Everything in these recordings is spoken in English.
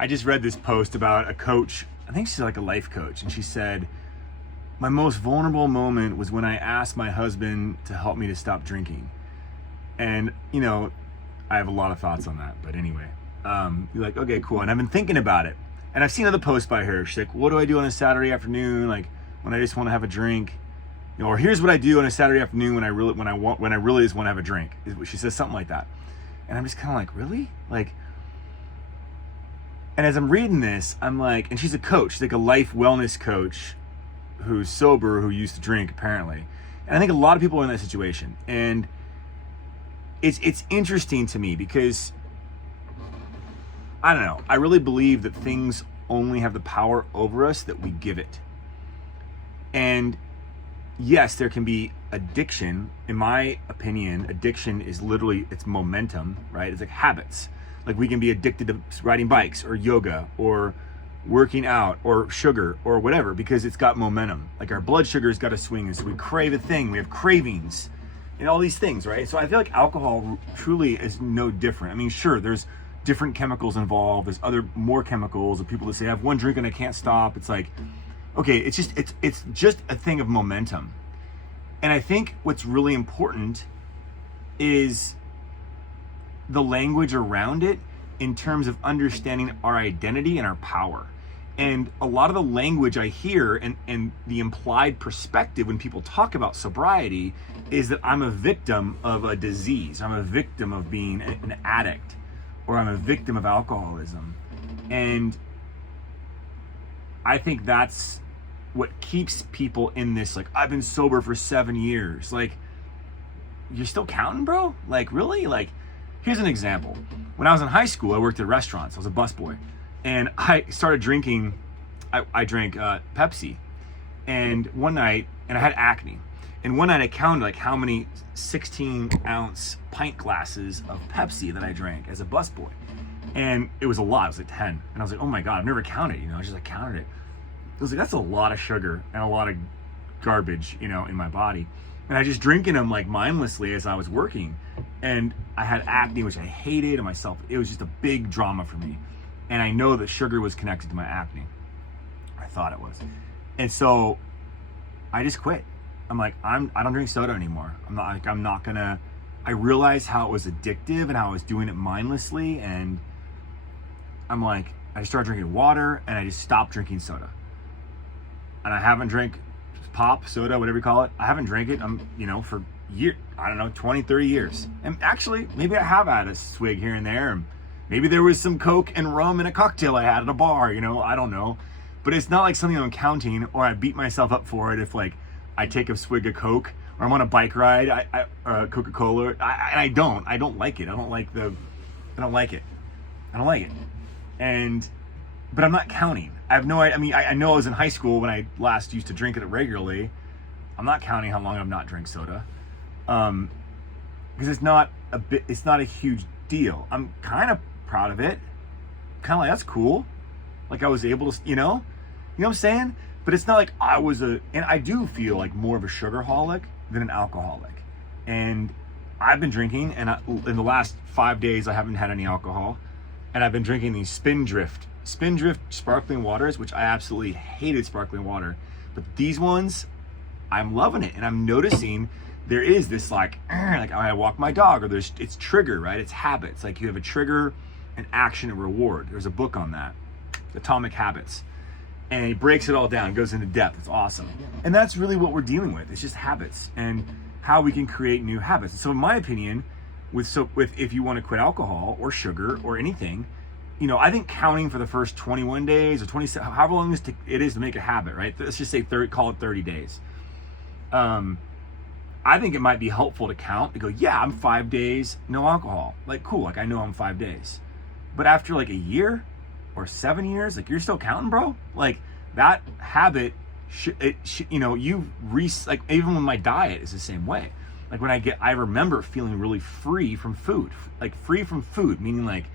I just read this post about a coach. I think she's like a life coach, and she said, my most vulnerable moment was when I asked my husband to help me to stop drinking. And, you know, I have a lot of thoughts on that, but anyway, you're like, okay, cool. And I've been thinking about it, and I've seen other posts by her. She's like, what do I do on a Saturday afternoon? Like when I just want to have a drink, you know, or here's what I do on a Saturday afternoon when I really just want to have a drink. She says something like that. And I'm just kind of like, really? Like, and as I'm reading this, I'm like, and she's a coach, she's like a life wellness coach who's sober, who used to drink apparently. And I think a lot of people are in that situation. And it's interesting to me because, I don't know, I really believe that things only have the power over us that we give it. And yes, there can be addiction. In my opinion, addiction is literally, it's momentum, right? It's like habits. Like we can be addicted to riding bikes or yoga or working out or sugar or whatever because it's got momentum. Like our blood sugar's got a swing, and so we crave a thing. We have cravings and all these things, right? So I feel like alcohol truly is no different. I mean, sure, there's different chemicals involved. There's more chemicals of people that say I have one drink and I can't stop. It's like, okay, it's just a thing of momentum. And I think what's really important is the language around it in terms of understanding our identity and our power. And a lot of the language I hear and the implied perspective when people talk about sobriety is that I'm a victim of a disease. I'm a victim of being an addict, or I'm a victim of alcoholism. And I think that's what keeps people in this, like, I've been sober for 7 years. Like, you're still counting, bro? Like, really? Like, here's an example. When I was in high school, I worked at restaurants. I was a busboy. And I started drinking, I drank Pepsi. And one night, and I had acne. And one night I counted like how many 16-ounce pint glasses of Pepsi that I drank as a busboy. And it was a lot. It was like 10. And I was like, oh my God, I've never counted, you know, I just like counted it. I was like, that's a lot of sugar and a lot of garbage, you know, in my body. And I just drinking them like mindlessly as I was working. And I had acne, which I hated, and myself. It was just a big drama for me. And I know that sugar was connected to my acne. I thought it was. And so I just quit. I'm like, I don't drink soda anymore. I realized how it was addictive and how I was doing it mindlessly. And I'm like, I started drinking water and I just stopped drinking soda. And I haven't drank pop, soda, whatever you call it. I haven't drank it, for years, 20, 30 years. And actually, maybe I have had a swig here and there. And maybe there was some Coke and rum in a cocktail I had at a bar, I don't know. But it's not like something I'm counting, or I beat myself up for it if like I take a swig of Coke, or I'm on a bike ride, Coca-Cola. I don't like it. I don't like it. But I'm not counting. I have no idea. I mean, I know I was in high school when I last used to drink it regularly. I'm not counting how long I've not drank soda. Because it's not a huge deal. I'm kind of proud of it. Kind of like, that's cool. Like I was able to, you know what I'm saying? But it's not like and I do feel like more of a sugarholic than an alcoholic. And I've been drinking, and in the last 5 days, I haven't had any alcohol. And I've been drinking these Spindrift sparkling waters, which I absolutely hated sparkling water. But these ones, I'm loving it. And I'm noticing there is this like I walk my dog, or it's trigger, right? It's habits. Like you have a trigger, an action, and reward. There's a book on that, Atomic Habits. And he breaks it all down, goes into depth. It's awesome. And that's really what we're dealing with. It's just habits and how we can create new habits. So in my opinion, with if you want to quit alcohol or sugar or anything, I think counting for the first 21 days or 27, however long it is to make a habit, right? Let's just say call it 30 days. I think it might be helpful to count, to go, yeah, I'm 5 days, no alcohol. Like, cool, like I know I'm 5 days. But after like a year or 7 years, like you're still counting, bro? Like that habit, even with my diet is the same way. Like when I remember feeling really free from food, meaning like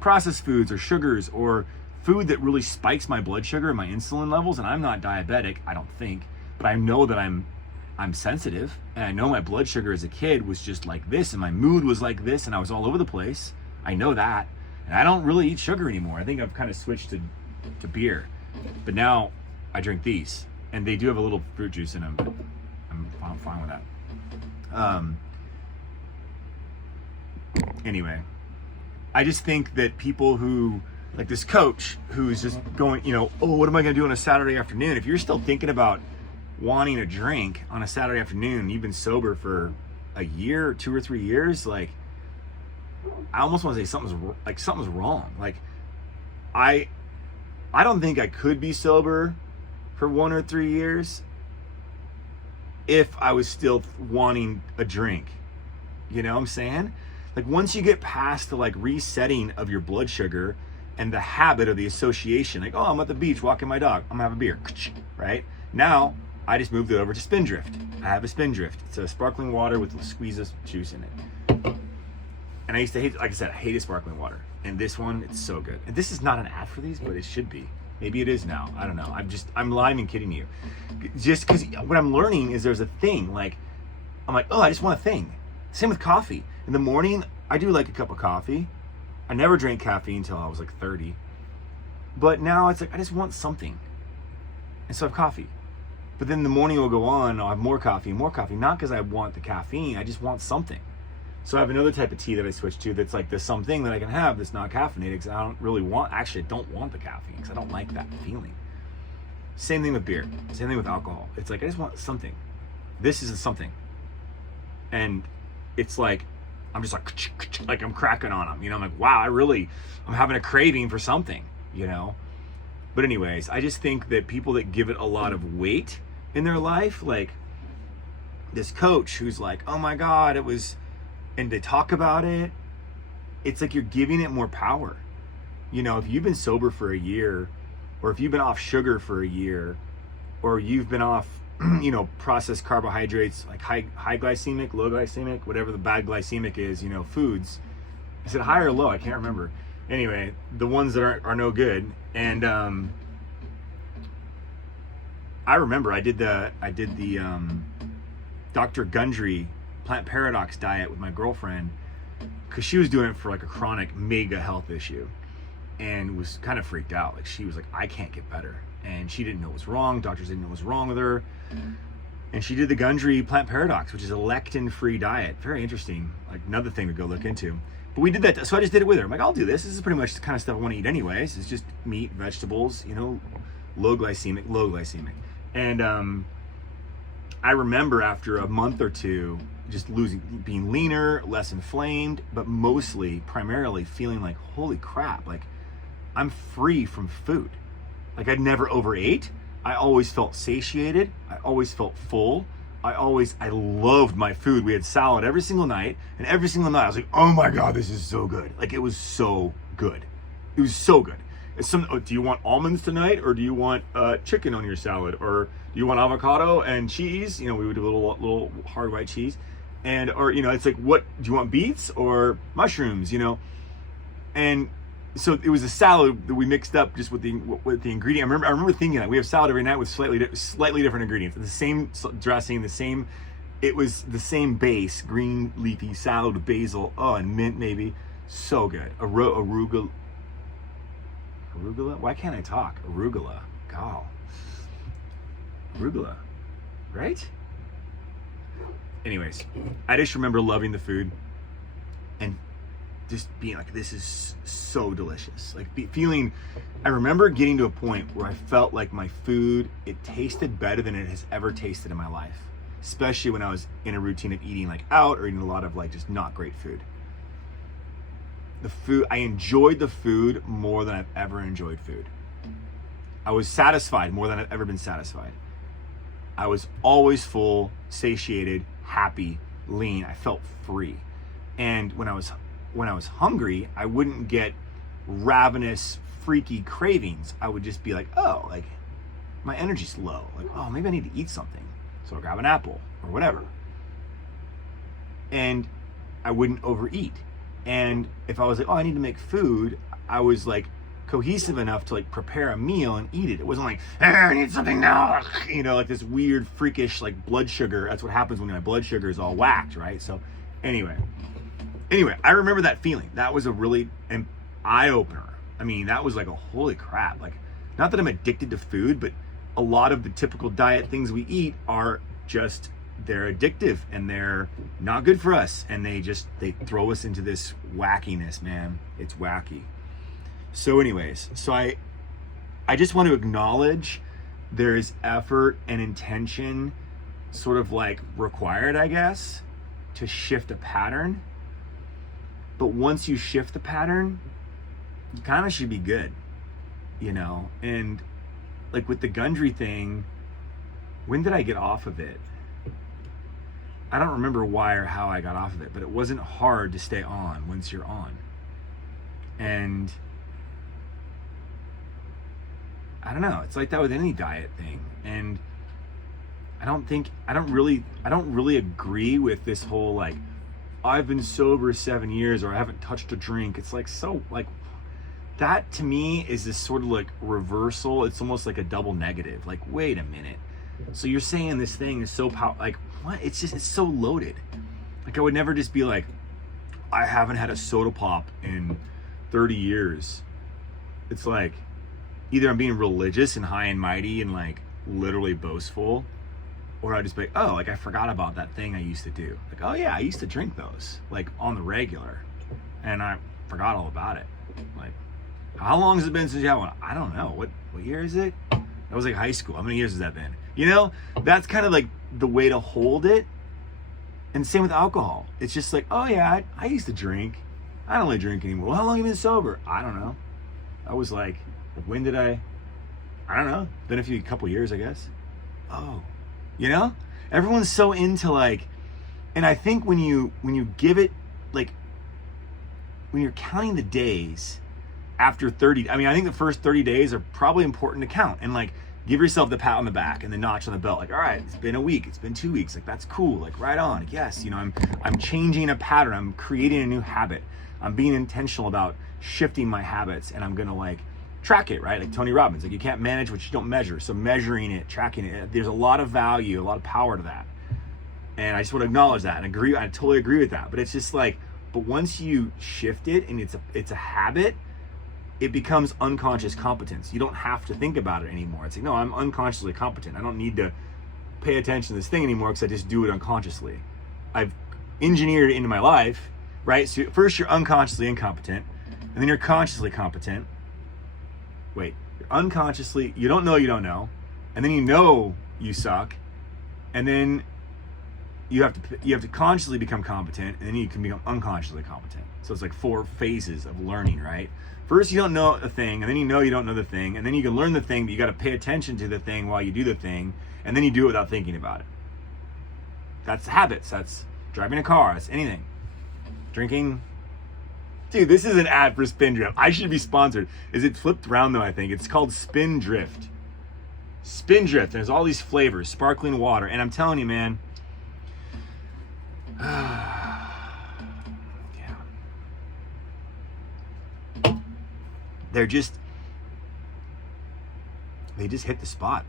processed foods or sugars or food that really spikes my blood sugar and my insulin levels. And I'm not diabetic, I don't think, but I know that I'm sensitive, and I know my blood sugar as a kid was just like this, and my mood was like this, and I was all over the place. I know that, and And I don't really eat sugar anymore. I think I've kind of switched to beer. But now I drink these. And they do have a little fruit juice in them, but I'm fine with that. Anyway, I just think that people who, like this coach who's just going, you know, oh, what am I going to do on a Saturday afternoon? If you're still thinking about wanting a drink on a Saturday afternoon, you've been sober for a year, 2 or 3 years, like, I almost want to say something's wrong. Like, I don't think I could be sober for 1 or 3 years if I was still wanting a drink. You know what I'm saying? Like, once you get past the like resetting of your blood sugar and the habit of the association, like, oh, I'm at the beach walking my dog, I'm gonna have a beer, right? Now I just moved it over to Spindrift. I have a Spindrift. It's a sparkling water with a squeeze of juice in it. And I used to hate, like I said, I hated sparkling water. And this one, it's so good. And this is not an ad for these, but it should be. Maybe it is now. I don't know. I'm lying and kidding you. Just because what I'm learning is there's a thing. Like, I'm like, oh, I just want a thing. Same with coffee. In the morning, I do like a cup of coffee. I never drank caffeine until I was like 30. But now it's like, I just want something. And so I have coffee. But then the morning will go on, I'll have more coffee. Not because I want the caffeine, I just want something. So I have another type of tea that I switched to that's like there's something that I can have that's not caffeinated because I don't really want, actually I don't want the caffeine because I don't like that feeling. Same thing with beer, same thing with alcohol. It's like, I just want something. This isn't something. And it's like, I'm just like I'm cracking on them. You know, I'm like, wow, I'm having a craving for something, you know? But anyways, I just think that people that give it a lot of weight in their life, like this coach who's like, oh my God, it was, and they talk about it, it's like you're giving it more power. You know, if you've been sober for a year, or if you've been off sugar for a year, or you've been off, you know, processed carbohydrates, like high glycemic, low glycemic, whatever the bad glycemic is, you know, foods. Is it high or low? I can't remember. Anyway, the ones that are no good. And I remember I did the Dr. Gundry Plant Paradox diet with my girlfriend because she was doing it for like a chronic mega health issue and was kind of freaked out. Like, she was like, I can't get better. And she didn't know what was wrong. Doctors didn't know what was wrong with her. And she did the Gundry Plant Paradox, which is a lectin-free diet. Very interesting. Like, another thing to go look into. But we did that. So I just did it with her. I'm like, I'll do this. This is pretty much the kind of stuff I want to eat anyways. It's just meat, vegetables, you know, low glycemic. And I remember after a month or two, just being leaner, less inflamed, but primarily feeling like, holy crap, like I'm free from food. Like, I'd never overate. I always felt satiated. I always felt full. I loved my food. We had salad every single night, and every single night I was like, oh my God, this is so good. Like, it was so good. It was so good. Do you want almonds tonight, or do you want chicken on your salad, or do you want avocado and cheese? You know, we would do a little hard white cheese. Or, you know, it's like, what, do you want beets or mushrooms, you know? And so it was a salad that we mixed up just with the ingredient. I remember thinking that we have salad every night with slightly different ingredients. The same dressing, it was the same base, green leafy salad with basil, and mint maybe. So good. Arugula. Why can't I talk? Arugula. God. Arugula. Right? Anyways, I just remember loving the food and just being like, this is so delicious. Like, I remember getting to a point where I felt like my food, it tasted better than it has ever tasted in my life. Especially when I was in a routine of eating like out or eating a lot of like just not great food. I enjoyed the food more than I've ever enjoyed food. I was satisfied more than I've ever been satisfied. I was always full, satiated, happy, lean. I felt free. And when I was hungry, I wouldn't get ravenous, freaky cravings. I would just be like, oh, like my energy's low. Like, oh, maybe I need to eat something. So I'll grab an apple or whatever. And I wouldn't overeat. And if I was like, oh, I need to make food, I was like cohesive enough to like prepare a meal and eat it. It wasn't like, I need something now. You know, like this weird, freakish, like blood sugar. That's what happens when my blood sugar is all whacked, right? So anyway, I remember that feeling. That was a really, and eye-opener. I mean, that was like a holy crap. Like, not that I'm addicted to food, but a lot of the typical diet things we eat are just, they're addictive and they're not good for us. And they throw us into this wackiness, man. It's wacky. So anyways, so I just want to acknowledge there's effort and intention sort of like required, I guess, to shift a pattern. But once you shift the pattern, you kind of should be good, you know? And like with the Gundry thing, when did I get off of it? I don't remember why or how I got off of it, but it wasn't hard to stay on once you're on. And I don't know, it's like that with any diet thing. And I don't really agree with this whole like, I've been sober 7 years or I haven't touched a drink. It's like, so like, that to me is this sort of like reversal. It's almost like a double negative. Like, wait a minute. So you're saying this thing is so like, what? It's so loaded. Like, I would never just be like, I haven't had a soda pop in 30 years. It's like, either I'm being religious and high and mighty and like literally boastful, or I just be like, oh, like I forgot about that thing I used to do. Like, oh yeah, I used to drink those like on the regular and I forgot all about it. Like, how long has it been since you had one? I don't know. What year is it? That was like high school. How many years has that been? You know, that's kind of like the way to hold it. And same with alcohol. It's just like, oh yeah, I used to drink. I don't really drink anymore. Well, how long have you been sober? I don't know. I was like, when did I don't know. Been a couple years, I guess. Oh, you know, everyone's so into like, and I think when you give it like, when you're counting the days after 30, I mean, I think the first 30 days are probably important to count and like give yourself the pat on the back and the notch on the belt. Like, all right, it's been a week, it's been 2 weeks. Like, that's cool. Like, right on. Yes, you know, I'm changing a pattern. I'm creating a new habit. I'm being intentional about shifting my habits, and I'm gonna like track it, right? Like Tony Robbins, like you can't manage what you don't measure. So measuring it, tracking it, there's a lot of value, a lot of power to that. And I just want to acknowledge that and agree. I totally agree with that. But it's just like, but once you shift it and it's a habit, it becomes unconscious competence. You don't have to think about it anymore. It's like, no, I'm unconsciously competent. I don't need to pay attention to this thing anymore because I just do it unconsciously. I've engineered it into my life, right? So first you're unconsciously incompetent, and then you're consciously competent. Wait, you're unconsciously, you don't know, and then you know you suck, and then you have to consciously become competent, and then you can become unconsciously competent. So it's like 4 phases of learning, right? First, you don't know a thing, and then you know don't know the thing, and then you can learn the thing, but you got to pay attention to the thing while you do the thing, and then you do it without thinking about it. That's habits. That's driving a car. That's anything. Drinking. Dude, this is an ad for Spindrift. I should be sponsored. Is it flipped around though, I think? It's called Spindrift. Spindrift. There's all these flavors, sparkling water. And I'm telling you, man. Yeah. They just hit the spot.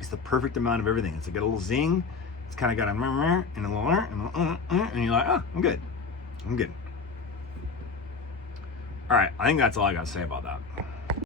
It's the perfect amount of everything. It's like got a little zing. It's kind of got a and a little and you're like, oh, I'm good. I'm good. All right, I think that's all I got to say about that.